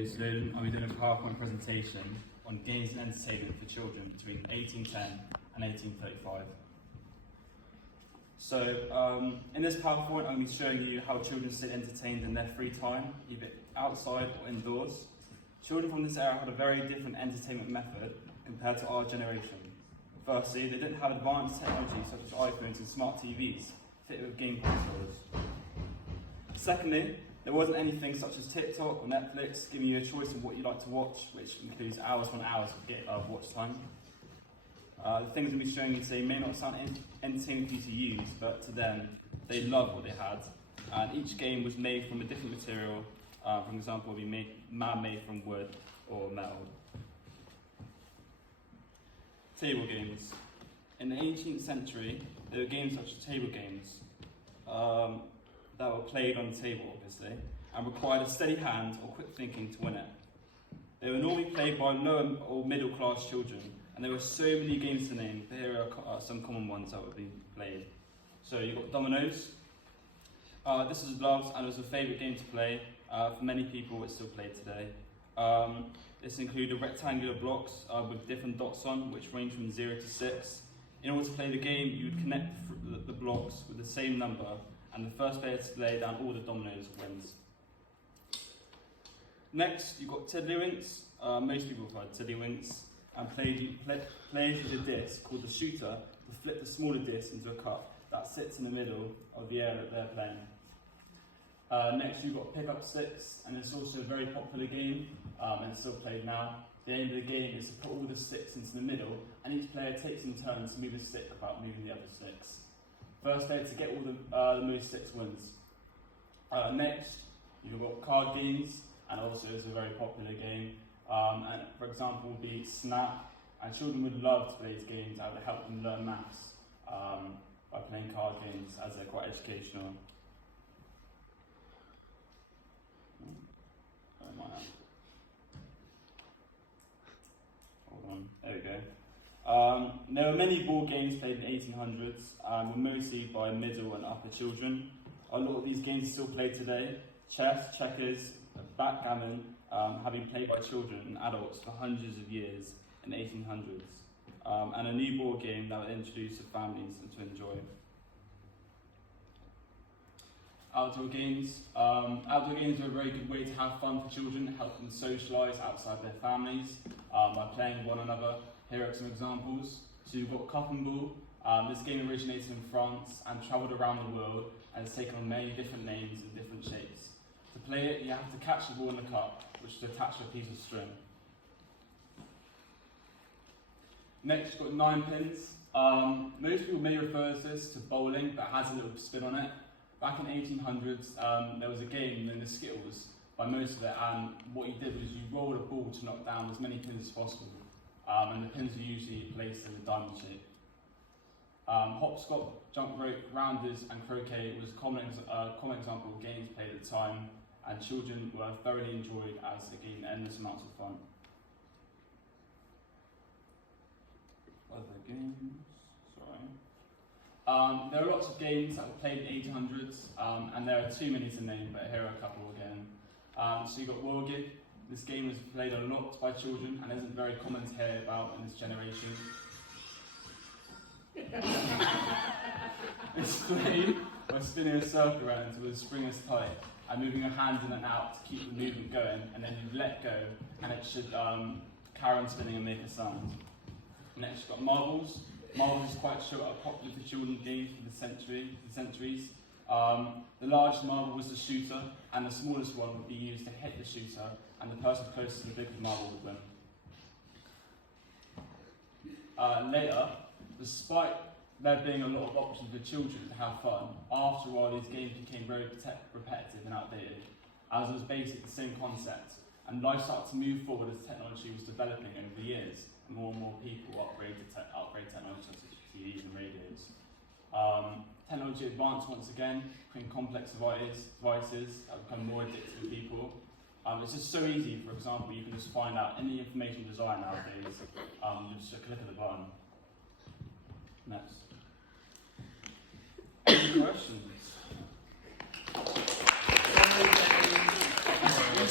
Lewis Lowden. I'll be doing a PowerPoint presentation on games and entertainment for children between 1810 and 1835. So in this PowerPoint I'm going to be showing you how children stay entertained in their free time, either outside or indoors. Children from this era had a very different entertainment method compared to our generation. Firstly, they didn't have advanced technology such as iPhones and smart TVs fitted with game consoles. Secondly, there wasn't anything such as TikTok or Netflix giving you a choice of what you like to watch, which includes hours on hours of watch time. The things we'll be showing you today may not sound entertaining for you to use, but to them, they loved what they had. And each game was made from a different material. For example, it would be man-made from wood or metal. Table games. In the 18th century, there were games such as table games that were played on the table, obviously, and required a steady hand or quick thinking to win it. They were normally played by lower or middle class children, and there were so many games to name, but here are some common ones that would be played. So you've got dominoes. This was loved and was a favourite game to play. For many people, it's still played today. This included rectangular blocks with different dots on, which range from 0 to 6. In order to play the game, you would connect the blocks with the same number, and the first player to lay down all the dominoes wins. Next, you've got tiddlywinks. Most people have heard tiddlywinks, and players with a disc called the shooter will flip the smaller disc into a cup that sits in the middle of the area that they're playing. Next, you've got pick-up sticks, and it's also a very popular game, and it's still played now. The aim of the game is to put all the sticks into the middle, and each player takes in turn to move a stick without moving the other sticks. First player to get all the most sticks wins. Next, you've got card games, and also it's a very popular game. And for example, would be Snap, and children would love to play these games as they help them learn maths by playing card games, as they're quite educational. Hold on, there we go. There were many board games played in the 1800s, were mostly by middle and upper children. A lot of these games are still played today. Chess, checkers, backgammon have been played by children and adults for hundreds of years in the 1800s. And a new board game that was introduced to families and to enjoy. Outdoor games. Outdoor games are a very good way to have fun for children, help them socialise outside their families by playing with one another. Here are some examples. So you've got Cup and Ball. This game originated in France and travelled around the world and has taken on many different names and different shapes. To play it, you have to catch the ball in the cup, which is attached to a piece of string. Next, you've got 9 pins. Most people may refer to this to bowling, but it has a little spin on it. Back in the 1800s, there was a game named the Skittles by most of it, and what you did was you rolled a ball to knock down as many pins as possible, and the pins were usually placed in a diamond shape. Hopscotch, jump rope, rounders, and croquet was a common example of games played at the time, and children were thoroughly enjoyed as it gave endless amounts of fun. Other games, sorry. There are lots of games that were played in the 1800s, and there are too many to name, but here are a couple again. So you've got Wargig. This game was played a lot by children and isn't very common to hear about in this generation. It's played by spinning a circle around until the spring is tight and moving your hands in and out to keep the movement going, and then you let go and it should carry on spinning and make a sound. Next, you've got Marbles. Marbles is quite a popular for children game for the centuries. The largest marble was the shooter, and the smallest one would be used to hit the shooter, and the person closest to the biggest marble would win. Later, despite there being a lot of options for children to have fun, after a while these games became very repetitive and outdated, as it was basically the same concept, and life started to move forward as technology was developing over the years. More and more people upgrade technology such as TVs and radios. Technology advanced once again, creating complex devices that become more addictive to people. It's just so easy. For example, you can just find out any information design nowadays. You just click of the button. Next. Any questions?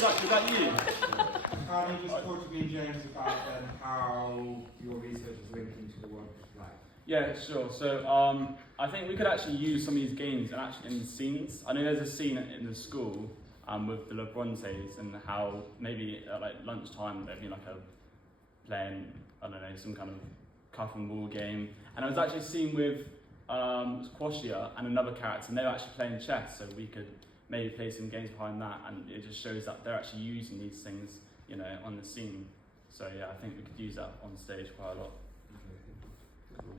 was that you? Can you just talk to me, James, about how your research is linked into the work of play? Yeah, sure. So I think we could actually use some of these games and actually in scenes. I know there's a scene in the school with the LeBrontes and how maybe at like lunchtime there'd be like a playing, I don't know, some kind of cuff and ball game. And I was actually seen with Quashia and another character, and they were actually playing chess, so we could maybe play some games behind that, and it just shows that they're actually using these things, you know, on the scene. So yeah, I think we could use that on stage quite a lot.